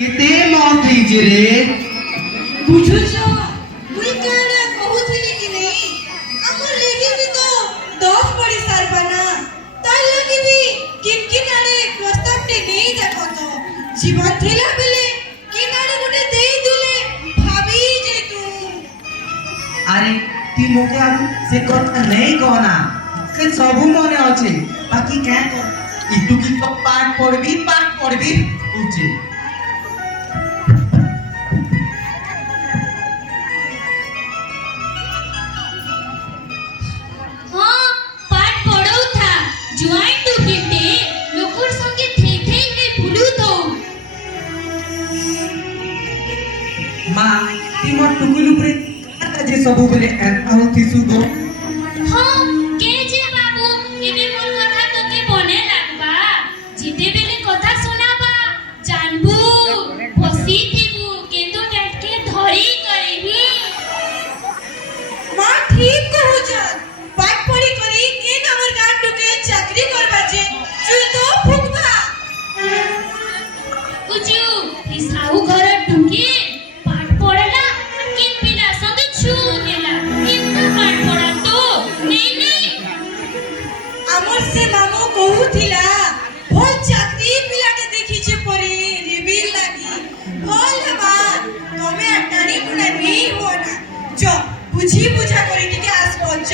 केते मौत लीजे रे बुझुछ मुई केने कहूथिली कि नहीं हमर लेगी भी तो 10 पड़ी सार बना ताई लगी भी किनारे प्रस्ताव टे नहीं देखो तो जीवन थिला बेले किनारे गुटे देई दिले भाभी जे तू अरे ती मोके अब से कथा नहीं कहना के सब मने अछि बाकी क्या कर इतु की तो पाठ पढ़बी उचे माँ तिमर टुकुल उपरे आता जे सब बेले आउ थिसु गो हां के जे बाबू एने मोर कथा तोके बने लागबा जिते बेले कथा सुनाबा जानबू बसी थिबू केतो डटके धरी करबी मां ठीक कहू जा पाठ पढ़ी करी के हमर गांव टुके चाकरी करबा जे तू तो फुकबा कुजू हिसाऊ घर टुके पाठ पढ़ला किन पिला संग छु गेला किंतु पाठ पढ़ा तो नहीं हमर से मामू कहूथिला भल चाकरी पिलाटे देखि जे परे लेबिल लागी भल हबा तमे अटानी गुना नहीं हो ना जो बुझी बुझा करी टिके आस पहुंच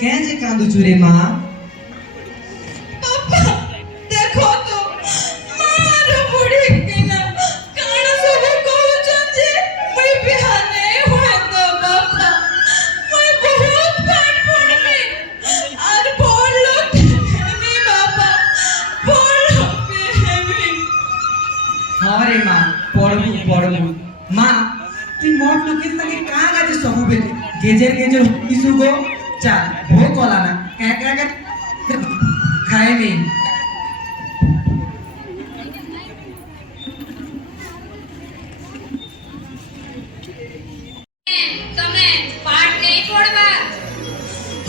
कैसे कांदू चुरे माँ पापा देखो तो मारो बुढ़ी केना काना सब कहू जे मैं बिहाने होए तो पापा मैं बहुत पाठ पढ़ले और बोल लो नहीं पापा बोल लो बेबी अरे माँ पढ़बू माँ ती मोट लोके संगे कहाँ गाजे सबु बेटे गेजेर गेजेर किसु गो चा भोक होला ना क्या क्या खाए में તમે પાઠ નહીં પઢવા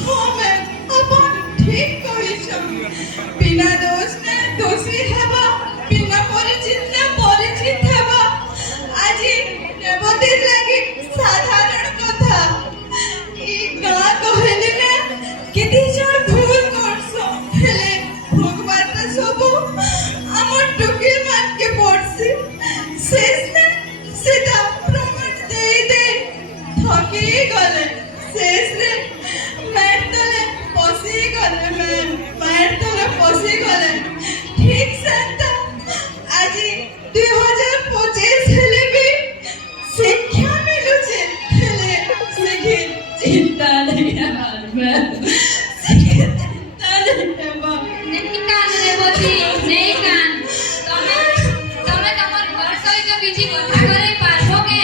हाँ मैं अपन ठीक कहिछ बिना दोष ने दोषी हेबा बिना परिचित ने परिचित हेबा আজি রেবতী লাগি সাধারণ কথা ই গা কহিলি না কেতি জন ভুল করছ হেলে ভগবানটা সবু আমার টুকি মানকে পড়ছি শেষ না সেটা প্রমাণ দেই দে ঠকি গলে শেষ রে মার তলে পসি গলে মার তলে পসি গলে ঠিক সেটা আজি 2025 হেলে বি শিক্ষা মিলুছে হেলে শিখে চিন্তা নেই হারবে শিখে চিন্তা নেই হেবা નહીં કાન રેવતી નહીં કાન તમે તમે તમાર ઘર સહિત କିଛି କଥା કરે પારબો કે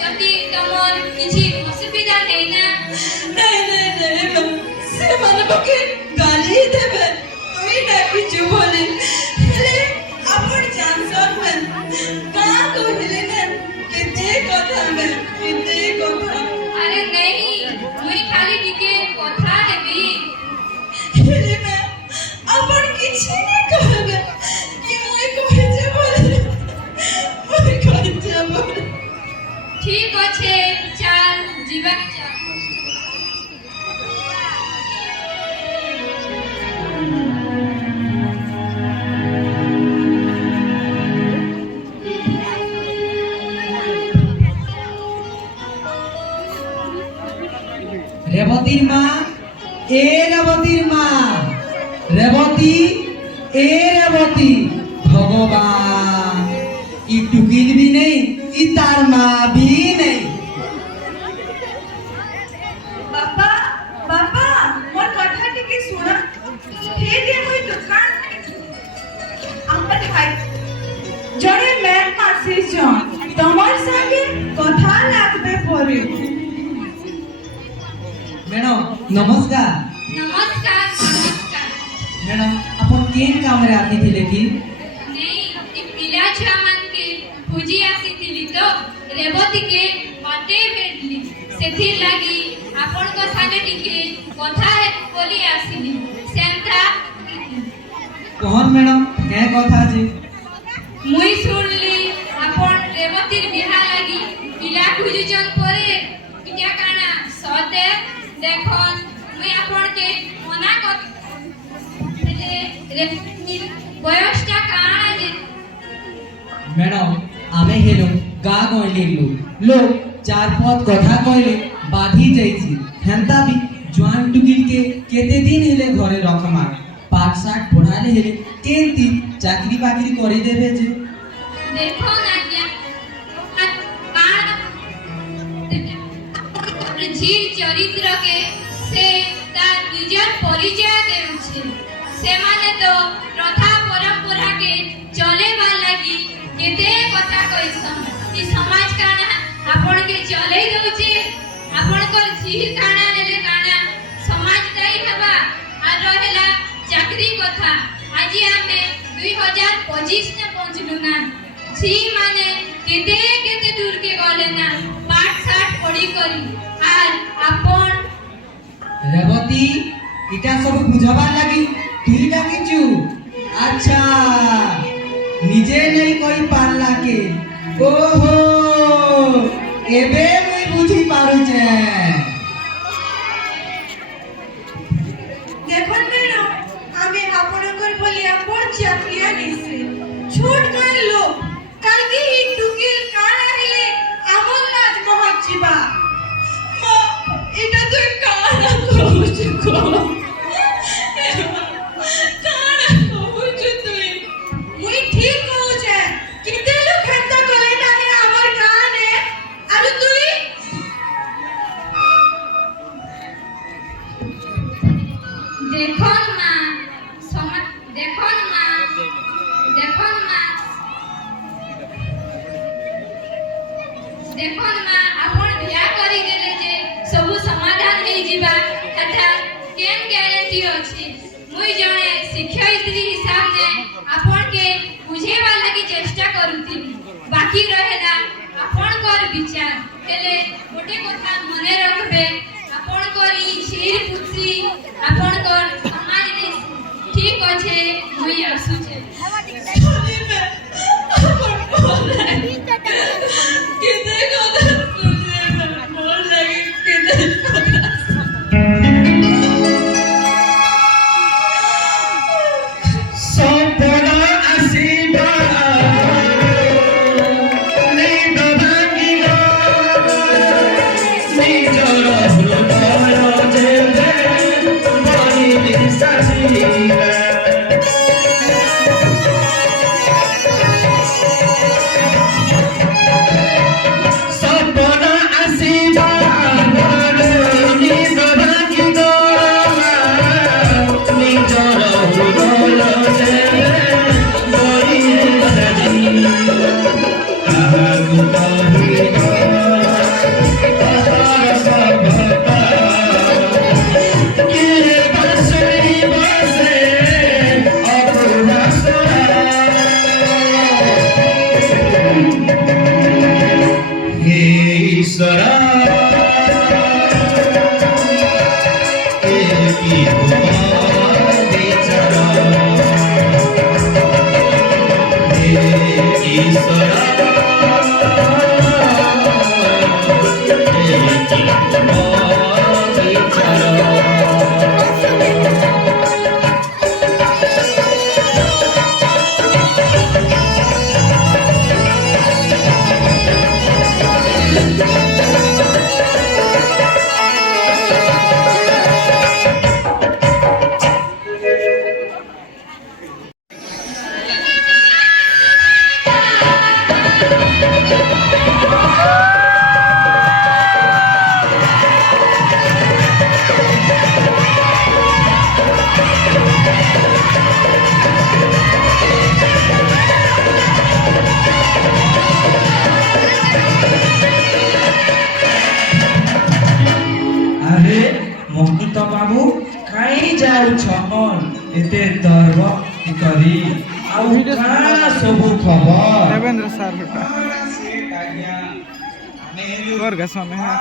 ଯଦି ତମର କିଛି ଅସୁବିଧା ହେଇ ନା नहीं नहीं नहीं बा से मन बके गाली देबे तुई ना किछु बोली हेले अपन जानसन में का कहले ना केते कथा में केते कथा અરે નહીં મુઈ ખાલી ଟିକେ କଥା ହେବି हेले में अपन किछि नहीं कहबे कि मैं कहि जे बोले मैं कहि जे बोले ଠିକ ଅଛି ଚାଲ ଯିବା ଚାଲ रेवतीर माँ ए रेवतीर माँ रेवती ए रेवती भगवान ई टुकिल भी नहीं ई तार माँ भी नहीं बापा बापा मोर कथा टिके सुना हे दे मोय दुकान अपन भाई जड़े मैम मासी जन तमर संगे कथा लागबे परे मैडम नमस्कार નમસ્કાર નમસ્કાર मैडम अपन केन काम रे आती थी लेकिन नहीं ई पिला छुआ मान के पूजी आसीथिली तो रेवती के बाटे भेटली सेथि लागी आपन को सागे टिके कथा है बोली आसीली सेंथा कौन मैडम क्या कथा जी मुई सुनली आपन रेवतीर बिहा लागी पिला खुजुजन परे किया काना सते देखन मुई आपन के मना कर रे बयसटा काना जे मैडम आमे हेलो गा कहले लोग चार पद कथा कहले बाधी जाइছি हेंता भी जवान टुकिल के केते दिन हेले घरे रखमा पाठ साठ पढ़ाले हेले केंती चाकरी बाकरी करी देबे जे देखो ना क्या झील चरित्र के से तार निजर परिचय देउछे से माने तो प्रथा परंपरा के चले लागी केते कथा कइसन ई समाज काना आपण के चले दउछे आपण को झील काना नेले काना समाज दाई हबा आ रहेला चाकरी कथा आज आमे 2025 ने पहुंचलु ना छी माने केते केते दूर के गले ना पाठ साठ पढ़ी करी आर आपण रेवती इटा सब बुझाबा लागी तुई डाकिचु अच्छा निजे नहीं कोई पारला के ओहो एबे मुई बुझी पारु छे देखो मैडम आमे आपनकर बलिया पर चाकरिया निसे छोट कर लो काल के ही टुकिल काना हेले আমল লাজ মহজিবা মা এটা তুই কানা কইছ কো কানা কইছ তুই মুই ঠিক কইছে কিতে লোক হেতা কই নাহি আমার কানে আর তুই देखन मा समाज देखन मा देखन मा आपण बिया करी देले जे सब समाधान हे जिबा तथा ड्यूटी अछि मुई जणे शिक्षयित्री हिसाब ने आपण के बुझेबा लागि चेष्टा करूथिनी बाकी रहेला आपण कर विचार हेले गोटे कथा मने रखबे आपण करी शेर पुत्री आपण कर समाज रे ठीक अछि मुई आसु छे खाली में अपन बोल कितने কথা सुने ना बोल लगी कितने কথা सपना आसीबा नींद भांगिबा निजर हृदय जेबे बनी बिसासीबा सपना आसीबा नींद भांगिबा निजर हृदय जेबे बनी बिसासीबा आगु कहिबा तार सबका के बसरी बसे अपूर्वा हे ईश्वरा एकी विचारा हे ईश्वरा एकी अरे मुकुट बाबू कहीं जाऊ छन एते दर्व करी आउ काना सबु खबर देवेंद्र सर होता और घसम में है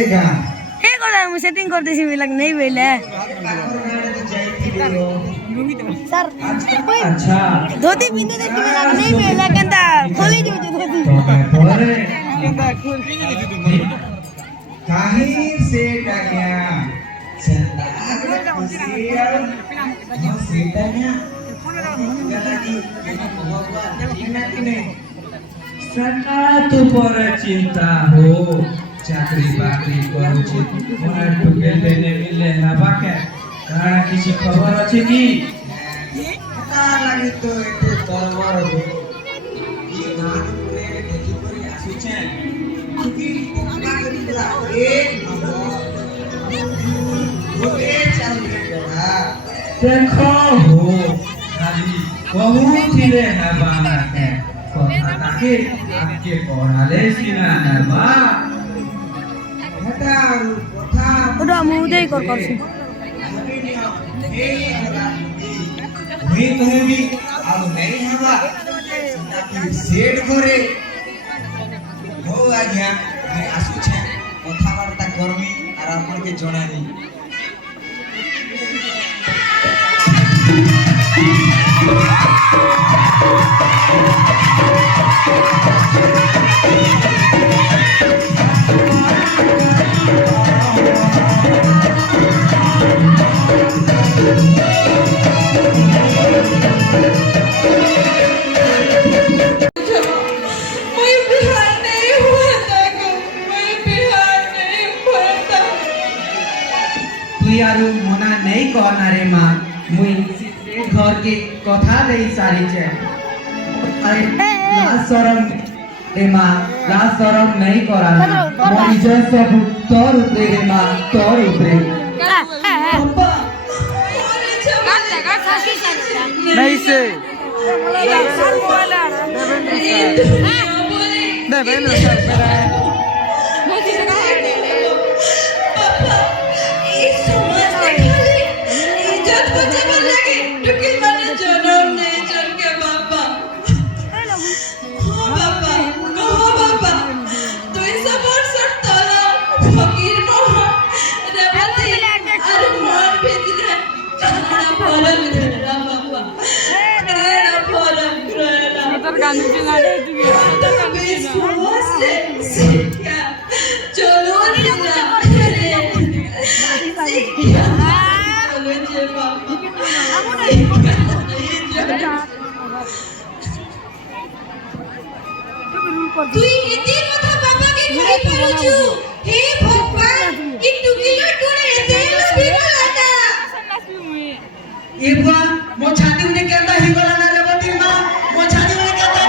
एगा हे कोला मु सेटिंग करते सी लग नहीं भेले सर अच्छा धोती पिंदे देखि में लग नहीं भेले कंदा खोली जो धोती तोरे केंदा खोल काहे से डाग्या चंदा खुशिया सेटान्या गलानी सका तू पर चिंता हो चाकरी बाकरी करूची मोना टुके देने मिले ना बाके काना किसी खबर अछि की पता लागी तो एते दरबार हो ई गान पुरे देखि परि आसी छे कि पक्का करी देला एक नंबर ओए चल गया देखो हो खाली बहुत ही रे है बाना के কথা তাকে আজকে পড়ালে সিনা না এটা আর কথা ওটা মু উদয় করছি मैं कहबी अब नहीं हवा सेट करे हो आज्ञा मैं आसु छे कथाबार्ता करमी और आपन के जणानी मैं बिहार नहीं होता को मैं बिहार नहीं होता तू यारू मना नहीं कहना रे मां मुई घर के कथा देई सारी छे अरे लाज शरम रे मां लाज शरम नहीं कराना मोर इज्जत सब तोर ऊपर रे मां तोर ऊपर पप्पा नहीं से बोले दे बेलो सर पेरा बाबा এই সমাজ দেখালে ইজ্জত বাঁচাবার লাগে টুকি মানে জনম নেই জনকে বাবা বাবা বাবা তুই সবর সর তলা ফকির মহা রেবতী আর মন ভিতরে কানা পরম রেলা বাবা কানা পরম রেলা তোর গান্ধী জি না রে তুই বিশ্বাস রে শিক্ষা চলো না রে শিক্ষা চলো যে বাবা তুই এতে কথা বাবাকে কই পারছু হে ভগবান একটু কিলো করে এতে লবি গলাটা ए बुआ मो छाती में केंदा ही गला ना रेवती मां मो छाती में केंदा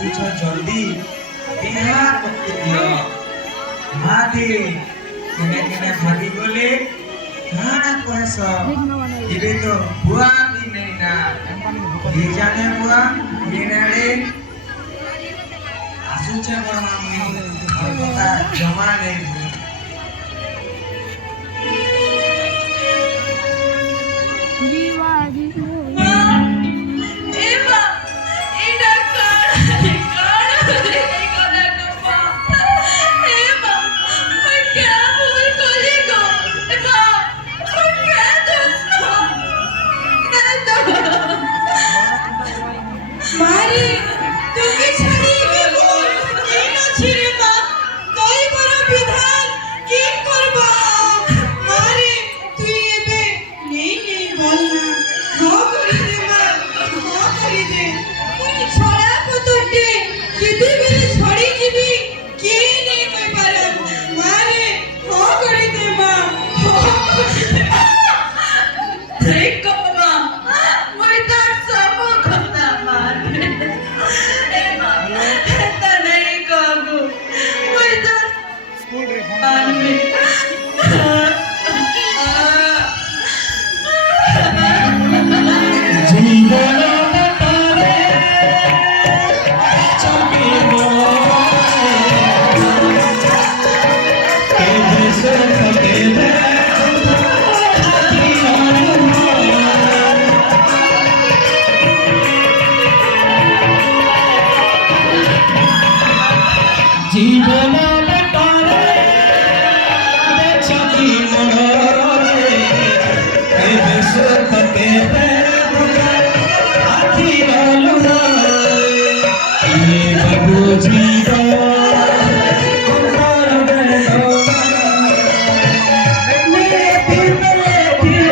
दी जल्दी बिहार करके दियो मादे केने केने भागी बोले खाना पैसा इबे तो बुआ भी नहीं ना ये जाने बुआ ये नड़े आसुचे बड़ा मामी और पता जमा नहीं विधान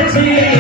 ଅଛି